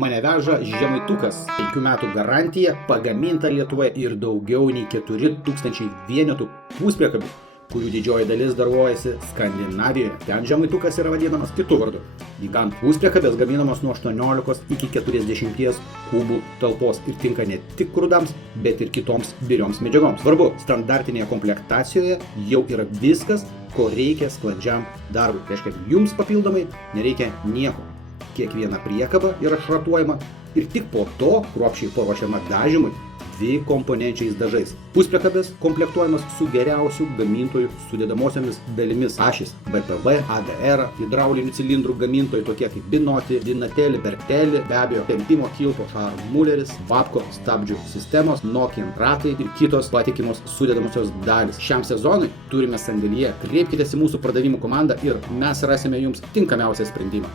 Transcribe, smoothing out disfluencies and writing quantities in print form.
Mane veža Žemaitukas. 5 metų garantija, pagaminta Lietuvoje ir daugiau nei 4000 vienetų puspriekabių, kurių didžioji dalis darbuojasi Skandinavijoje. Ten Žemaitukas yra vadinamas kitu vardu. Gigant puspriekabės gaminamos nuo 18 iki 40 kubų talpos ir tinka ne tik grūdams, bet ir kitoms birioms medžiagoms. Svarbu, standartinėje komplektacijoje jau yra viskas, ko reikia sklandžiam darbui. Reiškia, jums papildomai nereikia nieko. Kiekviena priekaba yra šratuojama ir tik po to kruopščiai paruošiama dažymui dvikomponenčiais dažais. Puspriekabės komplektuojamas su geriausių gamintojų sudedamosiomis dalimis. Ašys BPV, ADR, hidraulinių cilindrų gamintojai tokie kaip Binoti, Vinatelli, Bertelli, be abejo, tempimo kilpo Scharmülleris, Babco stabdžių sistemos, Nokian ratai ir kitos patikimos sudedamosios dalys. Šiam sezonui turime sandėlyje. Kreipkitės į mūsų pardavimų komandą ir mes rasime jums tinkamiausią sprendimą.